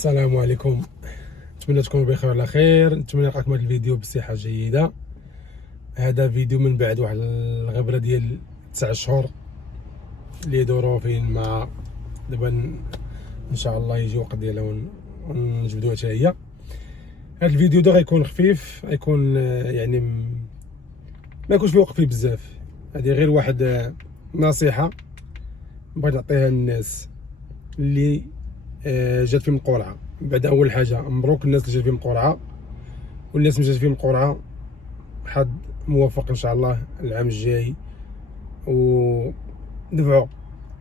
السلام عليكم. نتمنى تكونوا بخير وعلى خير. نتمنى يلقاكم هذا الفيديو بصحه جيده. هذا فيديو من بعد واحد الغبره ديال 9 شهور اللي يدوروا فين مع دابا ان شاء الله يجي وقت ديالها ونجبدوها حتى هي. هذا الفيديو ده غيكون خفيف، غيكون يعني ما يكونش فيه وقت فيه بزاف. هذه غير واحد نصيحه بغيت نعطيها للناس اللي جات فيهم القرعه. بعد اول حاجه مبروك الناس اللي جات فيهم القرعه، والناس اللي جات فيهم القرعه حظ موفق ان شاء الله العام الجاي، ودفعوا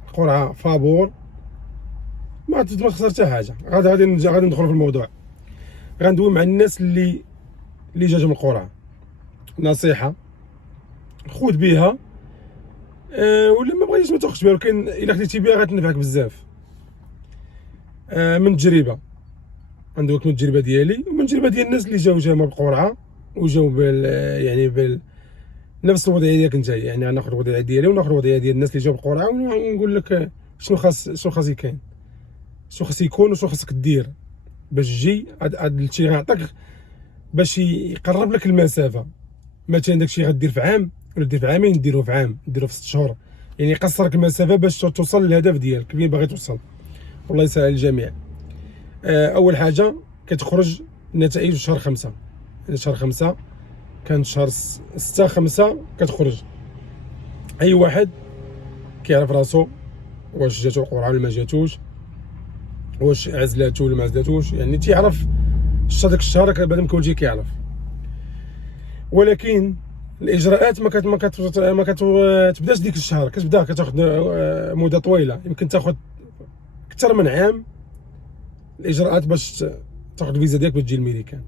القرعه فابور ما تخسر حتى حاجه. غادي ندخلوا في الموضوع، غندوي مع الناس اللي جاتهم القرعه. نصيحه خذ بها، ولا ما بغيتيش ما تاخذش بها، ولكن الا خديتي بها غتنفعك بزاف. من تجربه ندويك من التجربه ديالي ومن التجربه ديال الناس اللي جاو بالقرعه وجاو نفس الوضعيه ديالك انت. يعني غناخذ الوضعيه ديالي وناخذ الوضعيه ديال الناس اللي جاو بالقرعه ونقول لك شنو خاص يكون، شنو خاص يكون وشنو خاصك دير باش تجي. هاد الشيء غيعطيك باش يقرب لك المسافه. مثلا داكشي غدير في عام ولا دير في عامين، ديروه في عام، ديروه في 6 شهور، يعني يقصر لك المسافه باش توصل للهدف ديالك فين باغي توصل. والله يسهل الجميع. اول حاجه كتخرج النتائج في شهر 5. شهر 5 كان شهر 6/5 كتخرج. اي واحد كيعرف راسو واش جاتو القرعه ولا ما جاتوش، واش عزلاتو ولا ما عزلاتوش، يعني تيعرف داك الشهر بعد ما كيولي كيعرف. ولكن الاجراءات ما كتبداش ديك الشهر، كتاخذ مده طويله، يمكن تاخذ اكثر من عام الاجراءات باش تاخذ الفيزا ديالك باش تجي للميريكان.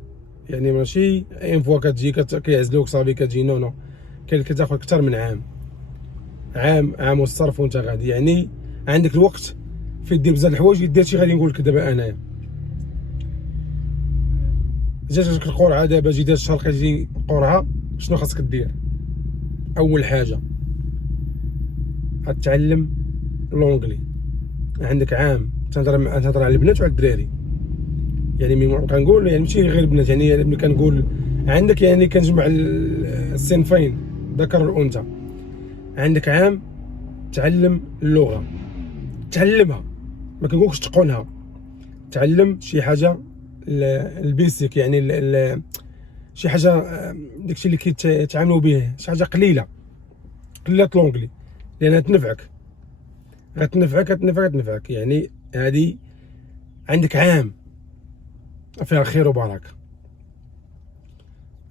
يعني ماشي اين فوا كتجي كيعزلوك صافي كتجي، نو كتاخذ اكثر من عام والصرف وانت غادي. يعني عندك الوقت في دير بزاف الحوايج. دير شي غادي نقول لك دابا انايا جاتك القرعه، دابا جي داز الشهر كتجي قرعه، شنو خاصك دير؟ اول حاجه غتعلم لونجلي. عندك عام تهضر على البنات وعلى الدراري، يعني كنقول يعني ماشي غير البنات، يعني ملي كنقول عندك يعني كنجمع الصنفين ذكر والانثى. عندك عام تعلم اللغه، تعلمها، ما كنقولكش تقنها، تعلم شي حاجه البيسيك، يعني شي حاجه داكشي اللي كيتعاملوا به، شي حاجه قليله لونجلي، لانها تنفعك، غتنفعك. يعني هذه عندك عام فيها الخير وبركه،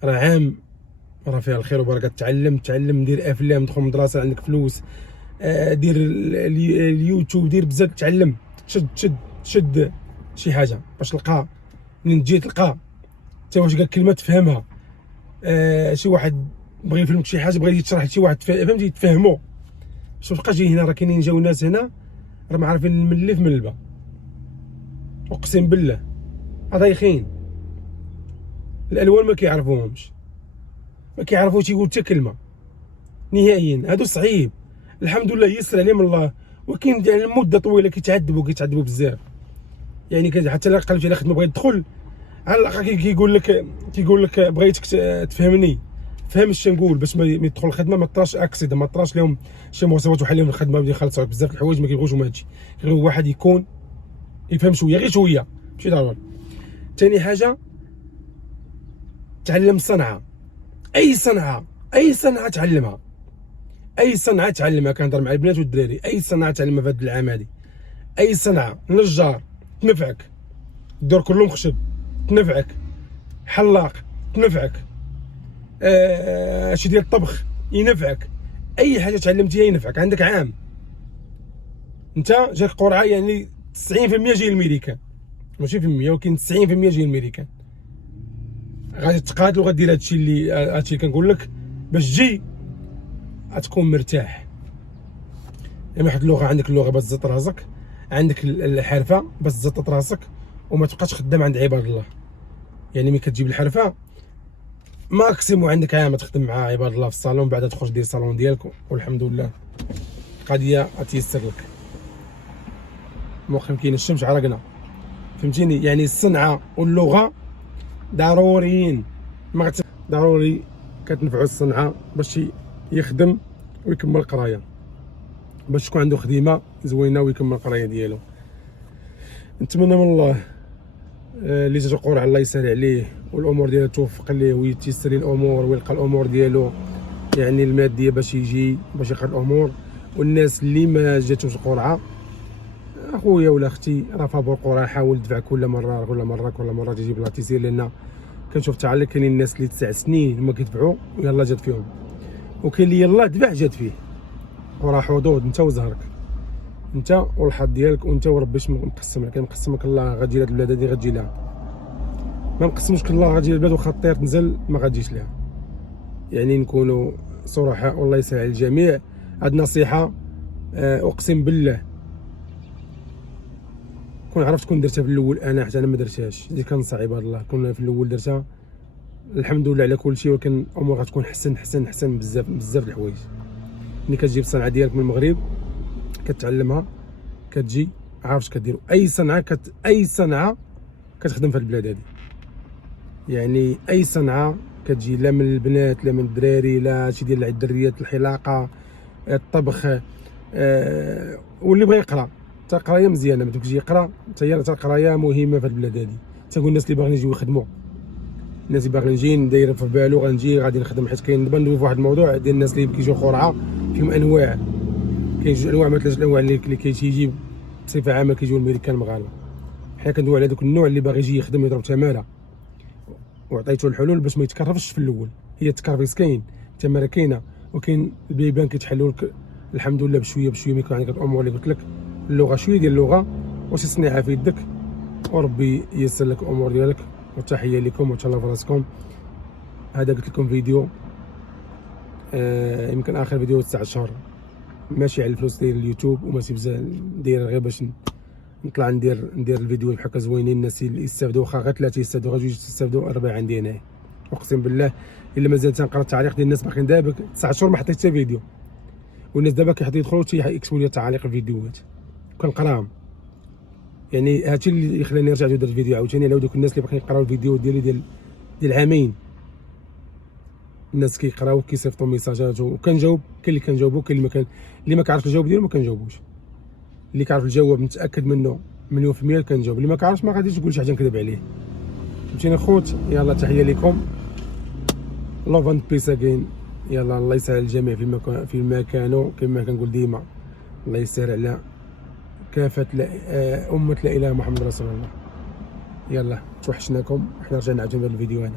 راه فيها الخير وبركه. تعلم، دير افلام، دخل مدرسه، عندك فلوس، دير اليوتيوب، دير بزاف، تعلم، تشد شي حاجه باش تلقى منين تجي تلقى حتى واش قال كلمه تفهمها. شي واحد بغى يفهمك شي حاجه، بغى يشرح لشي واحد فهمتي تفهمو، باش متبقاش جاي هنا. راه كاينين جاو ناس هنا راه ما عارفين من اللي في من البا، اقسم بالله ضايخين. الالوان ما كيعرفوهمش، ما كيعرفوش يقول حتى كلمه نهائيا. هادو صعيب، الحمد لله يسر عليهم الله، ولكن يعني مده طويله كيتعذبوا بزاف. يعني حتى الا قلبتي على خدمه بغيت تدخل على الاقل كيقول لك بغيتك تفهمني، فهم اش نقول باش ما يدخل الخدمه ما طراش اكسيد، ما طراش لهم شي مواصفات وحالهم الخدمه بدي يخلصوا بزاف الحوايج ما كيبغوش هما هادشي. غير واحد يكون يفهم شويه، غير شويه ماشي ضروري. ثاني حاجه تعلم صنعه، اي صنعه تعلمها. كنهضر مع البنات والدراري، اي صنعه تعلمها في هذا العام هذه. اي صنعه، نجار تنفعك، الدور كلهم خشب تنفعك، حلاق تنفعك، شي ديال الطبخ ينفعك، اي حاجه تعلمتيها ينفعك. عندك عام، انت جاك قرعه، يعني 90% جاي الميريكان، ماشي في 100 ولكن 90% جاي الميريكان. غادي تقاتل وغدير هادشي اللي كنقول لك باش تجي غتكون مرتاح. يعني واحد اللغه، عندك اللغه باش تزط راسك، عندك الحرفه باش تزطط راسك، وما تبقاش خدام عند عباد الله. يعني ملي كتجيب الحرفه ماكسيمو عندك عام تخدم مع عباد الله في الصالون، بعدا تخرج دير الصالون ديالك والحمد لله القضيه غتيسر لك. المهم كاين الشمس عرقنا، فهمتيني؟ يعني الصنعه واللغه ضروريين، ضروري كتنفعو الصنعه باش يخدم ويكمل القرايه، باش تكون عنده خدمه زوينه ويكمل القرايه ديالو. نتمنى من الله اللي جاتو قرعه الله يسهل عليه والامور ديالو توفق ليه ويتيسر ليه الامور ويلقى الامور ديالو يعني الماديه باش يجي باش يقرا الامور. والناس اللي ما جاتوش القرعه اخويا ولا اختي راه فابور القرعه حاول تدفع كل مره تجيب لا تيسير، لان كنشوف تعلق كاينين الناس اللي 9 سنين هما كيدفعوا ويلا جات فيهم، وكاين اللي يلا دفع جات فيه. وراه حظوظ انت وزهرك، انت والحظ ديالك، وانت وربي مقسم لك. مقسمك الله غتجي لهاد البلاد هادي غتجي لها، ما مقسمش الله غتجي للبلاد وخا الطير تنزل ما غتجيش لها. يعني نكونوا صراحه والله يسهل على الجميع. هاد نصيحه اقسم بالله كون عرفت كون درتها في الاول انا، حتى انا ما درتهاش، دي كان صعيب هاد الله كون في الاول درتها. الحمد لله على كل شيء، ولكن الامور غتكون حسن بزاف الحوايج. ملي كتجيب الصنعه ديالك من المغرب كتعلمها كتجي عارف اش كديروا. اي صنعه كتخدم في هاد البلاد هادي، يعني اي صنعه كتجي لا من البنات لا من الدراري لا شي ديال الدريات، الحلاقه، الطبخ، واللي بغى يقرا حتى القرايه مزيانه، ما تجي يقرا حتى القرايه مهمه في هاد البلاد هادي. تنقول الناس اللي باغيين يجيو يخدموا، الناس اللي باغيين نجي داير في بالو غنجي غادي نخدم، حيت كاين دابا ندوي في واحد الموضوع ديال الناس اللي كيجيو قرعه فيهم انواع. كاين جوج انواع، مثلا الانواع اللي كيجي بصفه عامه كيجيو الميريكان المغاربه. حنا كندوي على دوك النوع اللي باغي يجي يخدم يضرب تماره، وعطيتو الحلول باش ما يتكرفش في الاول. هي التكرفيس كاين، التماره كاينه، وكاين البيبان كيتحلوا لك الحمد لله بشويه ما يكون عندك الامور اللي قلت لك. اللغه شويه ديال اللغه وشي صنيعه في يدك، وربي ييسر لك الامور ديالك. وتحيه لكم وتهلاو في راسكم. هذا قلت لكم فيديو يمكن اخر فيديو 9 شهور، ماشي على الفلوس ديال اليوتيوب وماشي بزاف، داير غير باش نطلع ندير الفيديو بحال هكا زوينين، الناس اللي يستافدوا، واخا غير 3 يستافدوا، غير 2 يستافدوا، 4 عندي هنايا. اقسم بالله الا مازال تنقرا التعليق ديال الناس باقيين دابا 9 شهور ما حطيت حتى فيديو، والناس دابا كيحطوا يدخلوا يكتبوا لي تعاليق الفيديوهات كنقراهم. يعني هادشي اللي خلاني نرجع ندير الفيديو عاوتاني على دوك الناس اللي باقيين يقراو الفيديو ديالي ديال عامين. الناس كيقراو كيصيفطوا ميساجات وكنجاوب، كاين اللي كنجاوبو، كاين اللي ما كيعرفش الجواب ديالو ما كنجاوبوش. اللي كيعرف الجواب متاكد منه مليون في المية كنجاوب، اللي ما كيعرفش ما غاديش تقول شي حاجه نكذب عليه. فهمتيني خوت؟ يلا تحيه لكم، لوف اند بيس اجين. يلا الله يسهل الجميع فيما كانوا، كما كنقول ديما الله يسهل على كافه امه لا اله محمد رسول الله. يلا توحشناكم، حنا رجعنا عاوتاني بهذا الفيديو هذا.